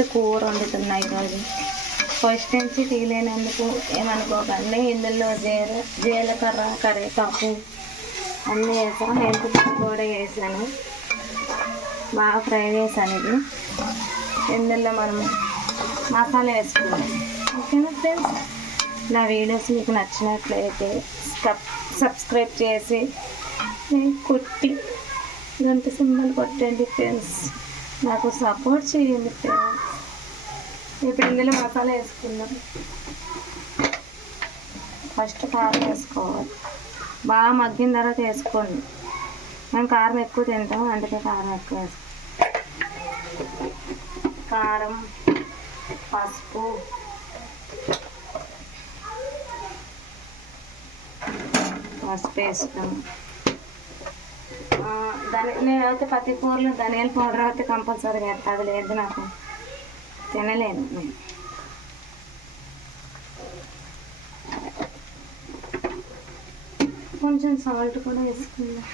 First కూర వండుతున్నా ఈరోజు. First నుంచి తీయలేనందుకు ఏమనుకోకండి. ఇందులో జీలకర్ర, కరివేపాకు అన్నీ వేసాను. మెంతి కూడా వేసాను. బాగా ఫ్రై చేశాను. ఇది ఇందులో మనం మసాలా వేసుకున్నాం. ఓకేనా ఫ్రెండ్స్, నా వీడియోస్ మీకు నచ్చినట్లయితే సబ్స్క్రైబ్ చేసి కొట్టి గంట సింబల్ కొట్టండి ఫ్రెండ్స్. నాకు సపోర్ట్ చేయండి ఫ్రెండ్స్. ఇప్పుడు ఇందులో మసాలా వేసుకుందాం. ఫస్ట్ కారం వేసుకోవాలి. బాగా మగ్గిన తర్వాత వేసుకోండి. మేము కారం ఎక్కువ తింటాం, అందుకే కారం ఎక్కువ వేసుకోండి. కారం, పసుపు, వేస్తాం. నేనైతే ప్రతి కూరలో ధనియాల పౌడర్ అయితే కంపల్సరీ వేస్తాను. అది లేదు నాకు తినలేను నేను. కొంచెం సాల్ట్ కూడా వేసుకుందాం.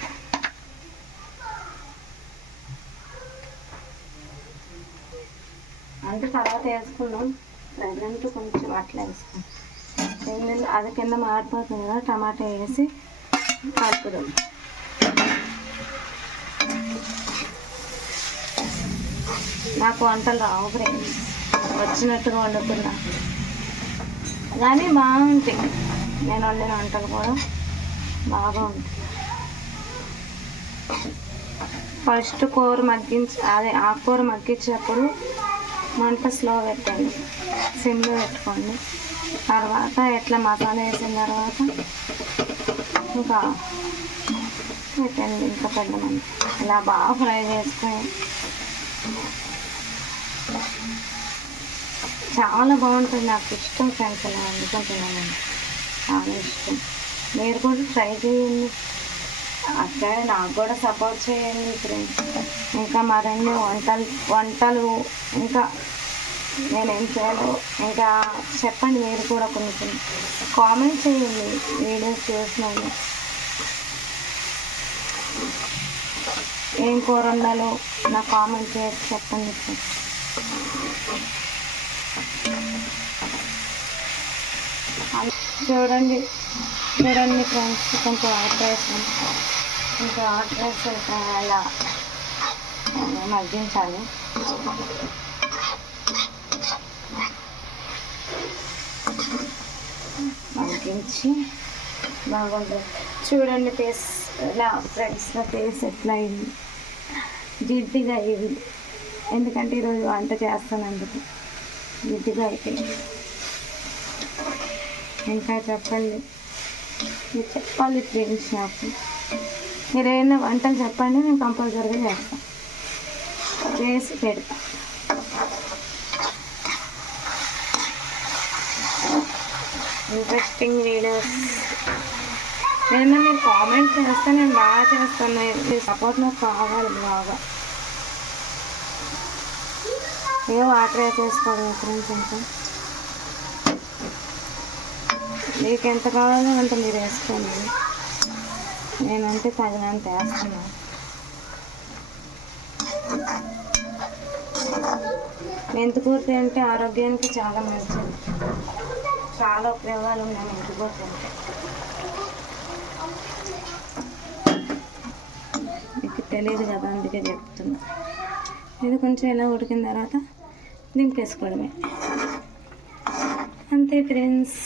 అంటే తర్వాత వేసుకుందాం. ప్రజెంట్ కొంచెం అట్లా వేసుకుందాం. అది కింద మాడిపోతుంది కదా, టమాటా వేసి కలుపుదాం. నాకు వంటలు రావు ఫ్రెండ్స్, వచ్చినట్టుగా వండుతున్నా కానీ బాగుంటాయి. నేను వండిన వంటలు కూడా బాగా ఉంటాయి. ఫస్ట్ కూర ఆకుకూర మగ్గించేటప్పుడు మంట స్లో పెట్టండి, సిమ్లో పెట్టుకోండి. తర్వాత ఎట్లా మసాలా వేసిన తర్వాత ఇంకా పెట్టండి. ఇంకా పెద్దమంది ఇలా బాగా ఫ్రై చేసుకొని చాలా బాగుంటుంది. నాకు ఇష్టం ఫ్రెండ్స్, ఇలా వండుకుంటున్నాను, చాలా ఇష్టం. మీరు కూడా ట్రై చేయండి. అట్లా నాకు కూడా సపోర్ట్ చేయండి ఫ్రెండ్స్. ఇంకా మరిన్ని వంటలు ఇంకా నేనేం చేయాలో ఇంకా చెప్పండి. మీరు కూడా కొన్ని కామెంట్ చేయండి. వీడియోస్ చూసినాను ఏం కూర వండాలో నాకు కామెంట్ చేసి చెప్పండి. చూడండి ఫ్రెండ్స్, కొంచెం వాటర్ వేసాను. ఇంకా వాటర్ వేసి అలా మగ్గించాలి. మగ్గించి బాగుంటుంది. చూడండి ఫేస్ ఇలా ఫ్రెండ్స్, నా ఫేస్ ఎట్లా అయింది, జిడ్డుగా అయ్యింది. ఎందుకంటే ఈరోజు వంట చేస్తానందుకు జిడ్డుగా అయిపోయింది. ఇంకా చెప్పండి, మీరు చెప్పాలి ఫ్రెండ్స్. నాకు మీరు ఏమైనా వంటలు చెప్పండి, నేను కంపల్సరీగా చేస్తాను, చేసి పెడతాను. ఇంట్రెస్టింగ్ వీడియోస్ ఏదైనా మీరు కామెంట్ చేస్తే నేను బాగా చేస్తాను. మీ సపోర్ట్ నాకు కావాలి బాగా. వాటర్ వేసేసుకోవాలి ఫ్రెండ్స్. ఇంకా మీకు ఎంత కావాలో అంత మీరు వేసుకోండి. నేనంటే తగినంత వేస్తున్నాను. మెంతికూర తింటే ఆరోగ్యానికి చాలా మంచిది. చాలా ఉపయోగాలు ఉన్నాయి మెంతికూర తింటే. మీకు తెలియదు కదా, అందుకే చెప్తున్నా. ఇది కొంచెం ఎలా ఉడికిన తర్వాత దింపేసుకోవడమే, అంతే ఫ్రెండ్స్.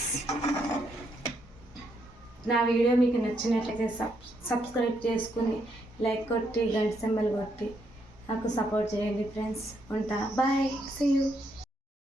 నా వీడియో మీకు నచ్చినట్లయితే సబ్స్క్రైబ్ చేసుకుని లైక్ కొట్టి గంట సింబల్ కొట్టి నాకు సపోర్ట్ చేయండి ఫ్రెండ్స్. ఉంటా, బాయ్, సీ యూ.